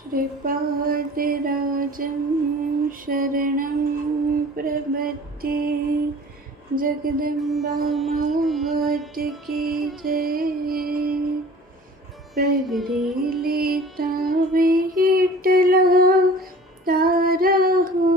श्रीपातिराजं शरणं प्रपत्ये जगदम्बा की जय प्रगरे तारा हो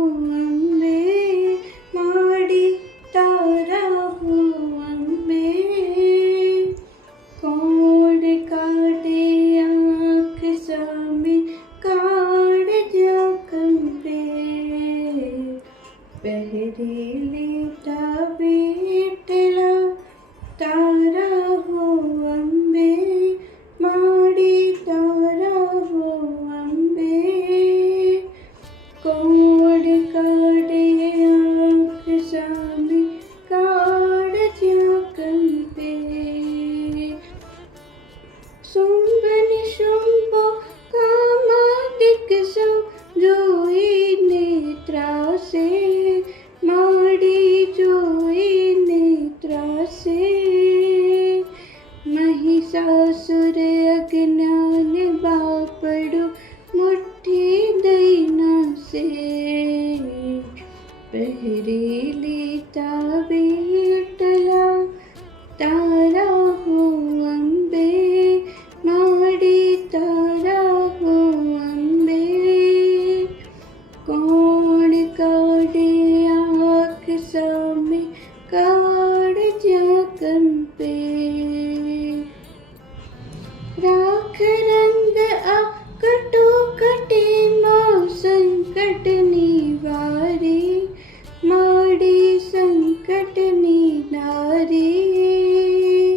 સંકટની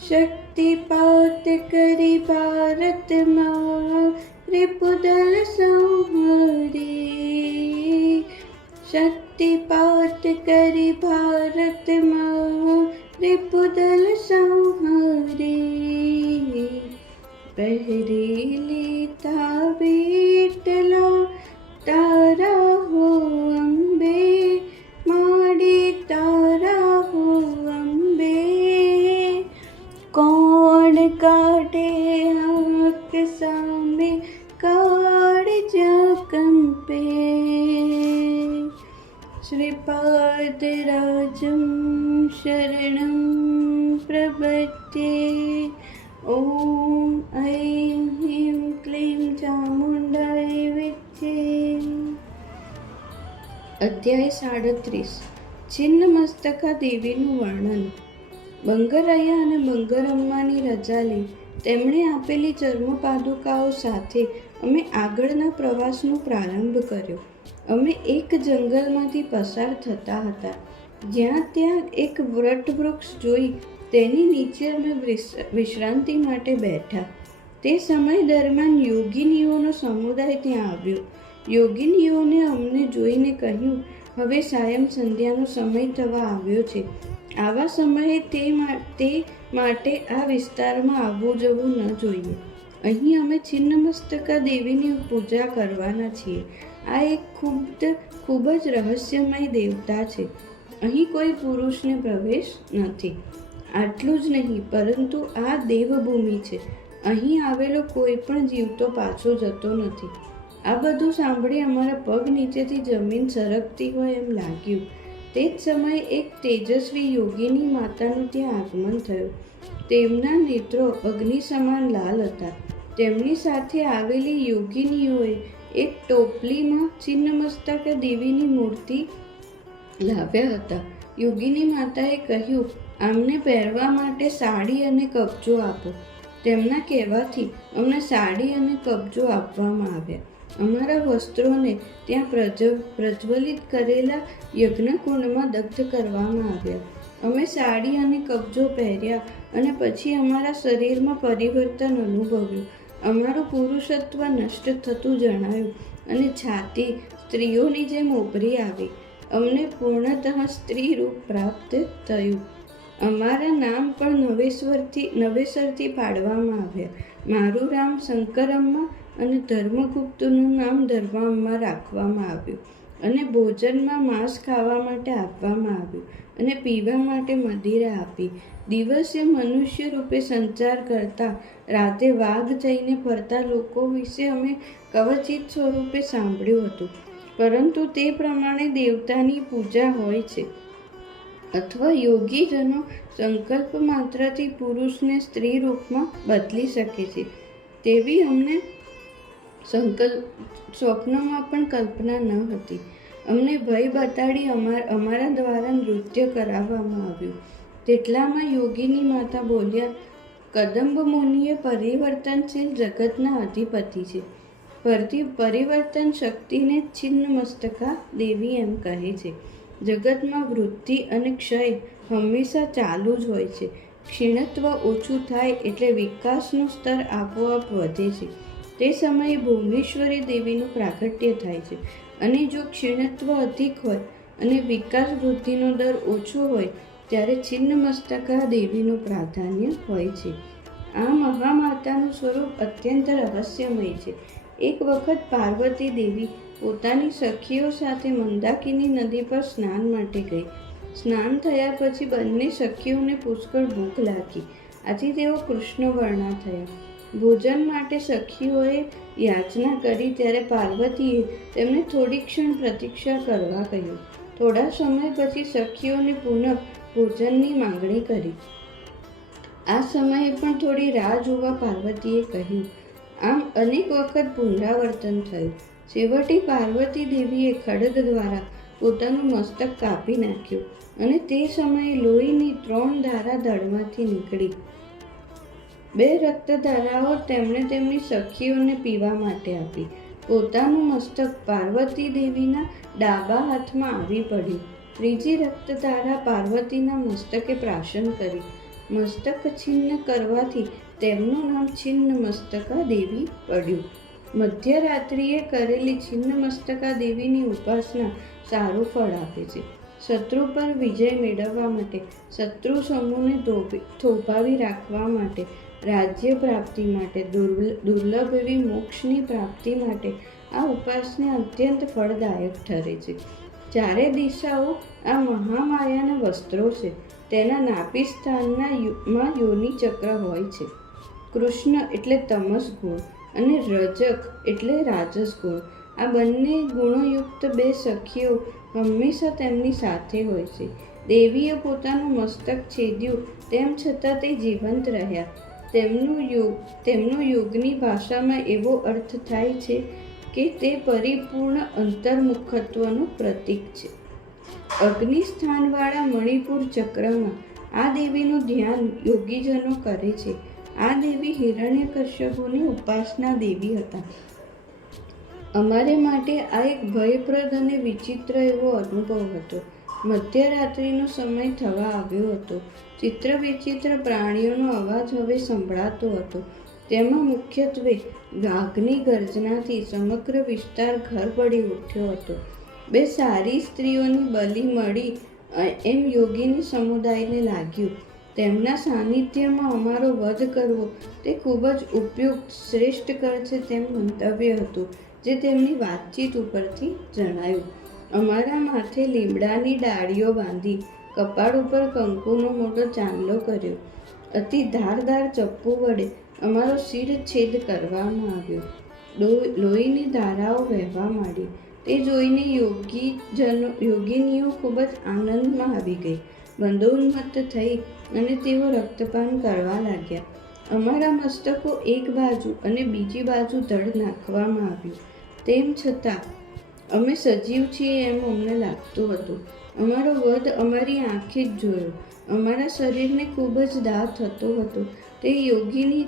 શક્તિ પાત કરી ભારતમાં રિપુદલ શક્તિ પાત કરી ભારતમાં રિપુદલ સંહારી પહેરી લીતા શરણં પ્રપદ્યે ॐ ऐं ह्रीं क्लीं ચામુંડાય વિદ્યે અધ્યાય સાડત્રીસ છિન્ન મસ્તકા દેવીનું વર્ણન બંગરૈયા અને બંગરમ્માની રજા લઈ તેમણે આપેલી ચર્મપાદુકાઓ સાથે અમે આગળના પ્રવાસનો પ્રારંભ કર્યો અમે એક જંગલમાંથી પસાર થતા હતા જ્યાં ત્યાં એક વૃક્ષ જોઈ તેની નીચે અમે વિશ્રાંતિ માટે બેઠા. તે સમય દરમિયાન યોગિનીઓનો સમુદાય ત્યાં આવ્યો. યોગિનીઓને અમને જોઈને કહ્યું, હવે સાયમ સંધ્યાનો સમય થવા આવ્યો છે. આવા સમયે તે તે માટે આ વિસ્તારમાં આવવું જવું ન જોઈએ. અહીં અમે છિન્નમસ્તકા દેવીની પૂજા કરવાના છીએ. આ એક ખૂબ ખૂબ જ રહસ્યમય દેવતા છે. અહીં કોઈ પુરુષને પ્રવેશ નથી. આટલું જ નહીં, પરંતુ આ દેવભૂમિ છે. અહીં આવેલો કોઈ પણ જીવતો પાછો જતો નથી. આ બધું સાંભળી અમારા પગ નીચેથી જમીન સરકતી હોય એમ લાગ્યું. તે જ સમયે એક તેજસ્વી યોગીની માતાનું ત્યાં આગમન થયું. તેમના નેત્રો અગ્નિ સમાન લાલ હતા. તેમની સાથે આવેલી યોગિનીઓએ એક ટોપલીમાં છિન્નમસ્તક દેવીની મૂર્તિ લાવ્યા હતા. યોગીની માતાએ કહ્યું આમને પહેરવા માટે સાડી અને કબજો આપો. તેમના કહેવાથી અમને સાડી અને કબજો આપવામાં આવ્યા. અમારા વસ્ત્રોને ત્યાં પ્રજ, પ્રજ્વલિત કરેલા યજ્ઞકુંડમાં દગ્ધ કરવામાં આવ્યા. અમે સાડી અને કબજો પહેર્યા અને પછી અમારા શરીરમાં પરિવર્તન અનુભવ્યું. અમારું પુરુષત્વ નષ્ટ થતું જણાયું અને છાતી સ્ત્રીઓની જેમ ઉભરી આવી. અમને પૂર્ણતઃ સ્ત્રી રૂપ પ્રાપ્ત થયું. અમારા નામ પણ નવેશ્વરથી, નવેસરથી પાડવામાં આવ્યા. મારું નામ શંકરમ્મા અને ધર્મગુપ્તનું નામ ધર્મામ્મા રાખવામાં આવ્યું અને ભોજનમાં માંસ ખાવા માટે આપવામાં આવ્યું અને પીવા માટે મદિરા આપી. દિવસે મનુષ્ય રૂપે સંચાર કરતા, રાતે વાઘ થઈને ફરતા લોકો વિશે અમે કવચિત સ્વરૂપે સાંભળ્યું હતું. પરંતુ તે પ્રમાણે દેવતાની પૂજા હોય છે. અથવા યોગીજનો સંકલ્પ માત્રથી પુરુષને સ્ત્રી રૂપમાં બદલી શકે છે. તેવી અમને સંકલ્પ, સ્વપ્નમાં પણ કલ્પના ન હતી. અમને ભય બતાડી અમાર દ્વારા નૃત્ય કરાવવામાં આવ્યું. તેટલામાં યોગીની માતા બોલ્યા કદંબ મુનિએ પરિવર્તનશીલ જગતના અધિપતિ છે. પરથી પરિવર્તન શક્તિને છિન્ન મસ્તકા દેવી એમ કહે છે. જગતમાં વૃદ્ધિ અને ક્ષય હંમેશા ચાલુ જ હોય છે. ક્ષીણત્વ ઓછું થાય એટલે વિકાસનું સ્તર આપોઆપ વધે છે. તે સમયે ભુવનેશ્વરી દેવીનું પ્રાગટ્ય થાય છે. અને જો ક્ષીણત્વ અધિક હોય અને વિકાસ વૃદ્ધિનો દર ઓછો હોય, ત્યારે છિન્ન મસ્તકા દેવીનું પ્રાધાન્ય હોય છે. આ મહામાતાનું સ્વરૂપ અત્યંત રહસ્યમય છે. એક વખત પાર્વતી દેવી પોતાની સખીઓ સાથે મંદાકિની નદી પર સ્નાન માટે ગઈ. સ્નાન થયા પછી બંને સખીઓને પુષ્કળ ભૂખ લાગી. આથી તેઓ કૃષ્ણ વર્ણા થયા. ભોજન માટે સખીઓએ યાચના કરી ત્યારે પાર્વતીએ તેમને થોડી ક્ષણ પ્રતીક્ષા કરવા કહ્યું. થોડા સમય પછી સખીઓને પુનઃ ભોજનની માંગણી કરી. આ સમયે પણ થોડી રાહ જોવા પાર્વતીએ કહ્યું. આમ અનેક વખત પુનરાવર્તન થયું. છેવટે પાર્વતી દેવીએ ખડગ દ્વારા પોતાનું મસ્તક કાપી નાખ્યું અને તે સમયે લોહીની ત્રણ ધારા દળમાંથી નીકળી. બે રક્તધારાઓ તેમણે તેમની સખીઓને પીવા માટે આપી. પોતાનું મસ્તક પાર્વતી દેવીના ડાબા હાથમાં આવી પડ્યું. ત્રીજી રક્તધારા પાર્વતીના મસ્તકે પ્રાશન કરી મસ્તક છિન્ન કરવાથી તેમનું નામ છિન્ન મસ્તકા દેવી પડ્યું. મધ્યરાત્રિએ કરેલી છિન્ન મસ્તકા દેવીની ઉપાસના સારું ફળ આપે છે. શત્રુ પર વિજય મેળવવા માટે, શત્રુ સમૂહને થોભાવી રાખવા માટે, રાજ્ય પ્રાપ્તિ માટે, દુર્લ- દુર્લભ એવી મોક્ષની પ્રાપ્તિ માટે આ ઉપાસના અત્યંત ફળદાયક ઠરે છે. ચારે દિશાઓ આ મહામાયાના વસ્ત્રો છે. તેના નાભી સ્થાનના યુ- માં યોનિ ચક્ર હોય છે. કૃષ્ણ એટલે તમસ ગુણ અને રજક એટલે રાજસ ગુણ. આ બંને ગુણોયુક્ત બે સખીઓ હંમેશા તેમની સાથે હોય છે. દેવીએ પોતાનું મસ્તક છેદ્યું, તેમ છતાં તે જીવંત રહ્યા. તેમનું યુગ તેમનું યુગની ભાષામાં એવો અર્થ થાય છે કે તે પરિપૂર્ણ અંતર્મુખત્વનું પ્રતીક છે. અગ્નિસ્થાનવાળા મણિપુર ચક્રમાં આ દેવીનું ધ્યાન યોગીજનો કરે છે. આ દેવી હિરણ્યકશ્યપુની ઉપાસના દેવી હતા. અમારે માટે આ એક ભયપ્રદ અને વિચિત્ર એવો અનુભવ હતો. મધ્યરાત્રિનો સમય થવા આવ્યો હતો. ચિત્ર વિચિત્ર પ્રાણીઓનો અવાજ હવે સંભળાતો હતો. તેમાં મુખ્યત્વે વાઘની ગર્જનાથી સમગ્ર વિસ્તાર ઘર પડી ઉઠ્યો હતો. બે સારી સ્ત્રીઓની બલી મળી એમ યોગીની સમુદાયને લાગ્યું. તેમના સાનિધ્યમાં અમારો વધ કરવો તે ખૂબ જ ઉપયુક્ત શ્રેષ્ઠ કર છે તેમ મંતવ્ય હતું, જે તેમની વાતચીત ઉપરથી જણાયું. અમારા માથે લીમડાની ડાળીઓ બાંધી, કપાળ ઉપર કંકુનો મોટો ચાંદલો કર્યો. અતિ ધારદાર ચપ્પુ વડે અમારો શિર છેદ કરવામાં આવ્યો. લોહીની ધારાઓ વહેવા માંડી. તે જોઈને યોગી જનો, યોગિનીઓ ખૂબ જ આનંદમાં આવી ગઈ. બંધોન્મત્ત થઈ અને તેઓ રક્તપાન કરવા લાગ્યા. અમારા મસ્તકો એક બાજુ અને બીજી બાજુ ધડ નાખવામાં આવ્યું. તેમ છતાં, અમે સજીવ છીએ એમ અમને લાગતું હતું. અમારો વધ અમારી આંખે જ જોયો. અમારા શરીરને ખૂબ જ દાહ થતો હતો. તે યોગીની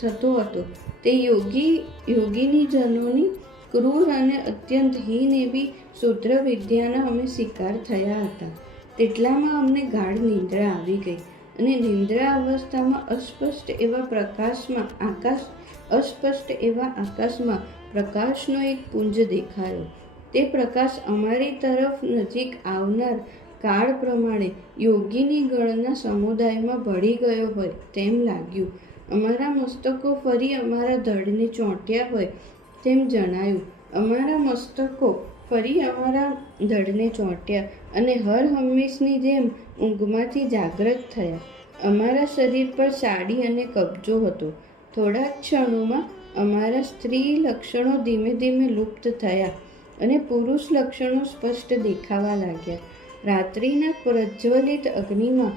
થતો હતો. તે યોગી યોગીની જનોની ક્રૂર અને અત્યંત હીન એવી શૂદ્ર વિદ્યાના અમે શિકાર થયા હતા. તેટલામાં અમને ગાઢ નિંદ્રા આવી ગઈ અને નિંદ્રા અવસ્થામાં અસ્પષ્ટ એવા પ્રકાશમાં આકાશ, અસ્પષ્ટ એવા આકાશમાં પ્રકાશનો એક પુંજ દેખાયો. તે પ્રકાશ અમારી તરફ નજીક આવનાર કાળ પ્રમાણે યોગીની ગણના સમુદાયમાં ભળી ગયો હોય તેમ લાગ્યું. અમારા મસ્તકો ફરી અમારા ધડને ચોંટ્યા હોય તેમ જણાયું, અમારા મસ્તકો ફરી અમારા ધડને ચોંટ્યા અને હર હંમેશની જેમ ઊંઘમાંથી જાગૃત થયા. અમારા શરીર પર સાડી અને કબજો હતો. થોડા ક્ષણોમાં અમારા સ્ત્રી લક્ષણો ધીમે ધીમે લુપ્ત થયા અને પુરુષ લક્ષણો સ્પષ્ટ દેખાવા લાગ્યા. રાત્રિના પ્રજ્વલિત અગ્નિમાં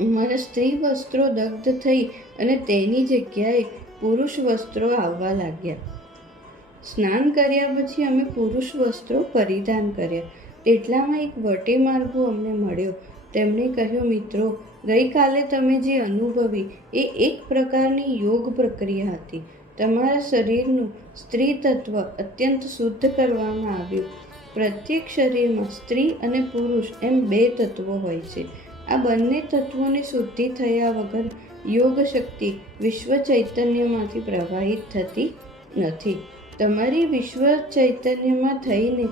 અમારા સ્ત્રી વસ્ત્રો દગ્ધ થઈ અને તેની જગ્યાએ પુરુષ વસ્ત્રો આવવા લાગ્યા. સ્નાન કર્યા પછી અમે પુરુષ વસ્ત્રો પરિધાન કર્યા. તેટલામાં એક વટે માર્ગો અમને મળ્યો. તેમણે કહ્યું, મિત્રો, ગઈકાલે તમે જે અનુભવી એ એક પ્રકારની યોગ પ્રક્રિયા હતી. તમારા શરીરનું સ્ત્રી તત્વ અત્યંત શુદ્ધ કરવામાં આવ્યું. પ્રત્યેક શરીરમાં સ્ત્રી અને પુરુષ એમ બે તત્વો હોય છે. આ બંને તત્વોની શુદ્ધિ થયા વગર યોગ શક્તિ વિશ્વ ચૈતન્યમાંથી પ્રવાહિત થતી નથી. તમારી વિશ્વ ચૈતન્યમાં થઈને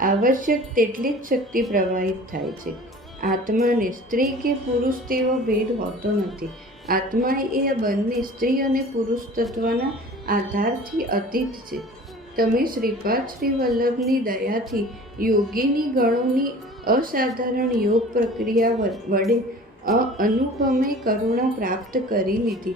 આવશ્યક તેટલી જ શક્તિ પ્રવાહિત થાય છે. આત્માને સ્ત્રી કે પુરુષ તેવો ભેદ હોતો નથી. આત્મા એ બંને સ્ત્રી અને પુરુષ તત્વના આધારથી અતીત છે. તમે શ્રીપાદ શ્રી વલ્લભની દયાથી યોગીની ગણોની અસાધારણ યોગ પ્રક્રિયા વડે અનુપમે કરુણા પ્રાપ્ત કરી લીધી.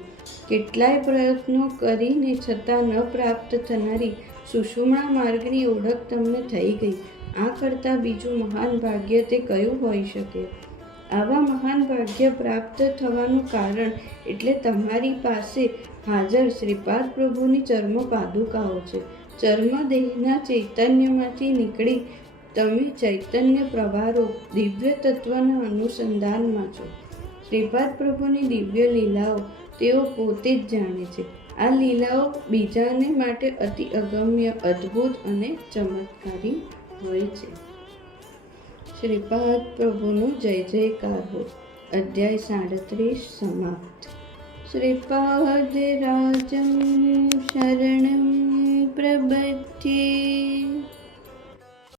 કેટલાય પ્રયત્નો કરીને છતાં ન પ્રાપ્ત થનારી સુષુમણા માર્ગની ઓળખ તમને થઈ ગઈ. આ કરતાં બીજું મહાન ભાગ્ય તે કયું હોઈ શકે? આવા મહાન ભાગ્ય પ્રાપ્ત થવાનું કારણ એટલે તમારી પાસે હાજર શ્રીપાદ પ્રભુની ચર્મ પાદુકાઓ છે. ચર્મદેહના ચૈતન્યમાંથી નીકળી તમે ચૈતન્ય પ્રવારો દિવ્ય તત્વના અનુસંધાનમાં છો. શ્રીપાદ પ્રભુની દિવ્ય લીલાઓ તેઓ પોતે જ જાણે છે. આ લીલાઓ બીજાને માટે અતિ અગમ્ય, અદ્ભુત અને ચમત્કારી હોય છે. શ્રીપાદ પ્રભુનું જય જયકાર હો. અધ્યાય સાડત્રીસ સમાપ્ત. શ્રીપાદ રાજમ શરણમ પ્રબધ્યે.